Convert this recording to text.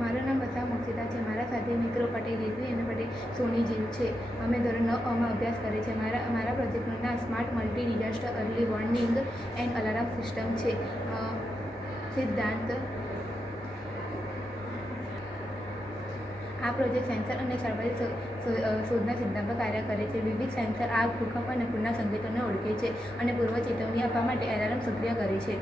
મારું નામ વસાવા મોક્ષિતા છે. મારા સાથે મિત્રો પટેલ હેતવી અને પટેલ સોની જીલ છે. અમે ધોરણ 9 અભ્યાસ કરે છે. મારા પ્રોજેક્ટનું નામ smart multi disaster early warning and alarm system છે. સિદ્ધાંત: આ પ્રોજેક્ટ સેન્સર અને શાળાની શોધના સિદ્ધાંત પર કાર્ય કરે છે. વિવિધ સેન્સર આગ, ભૂકંપ અને પૂરના સંકેતોને ઓળખે છે અને પૂર્વ ચેતવણી આપવા માટે એલાર્મ સક્રિય કરે છે.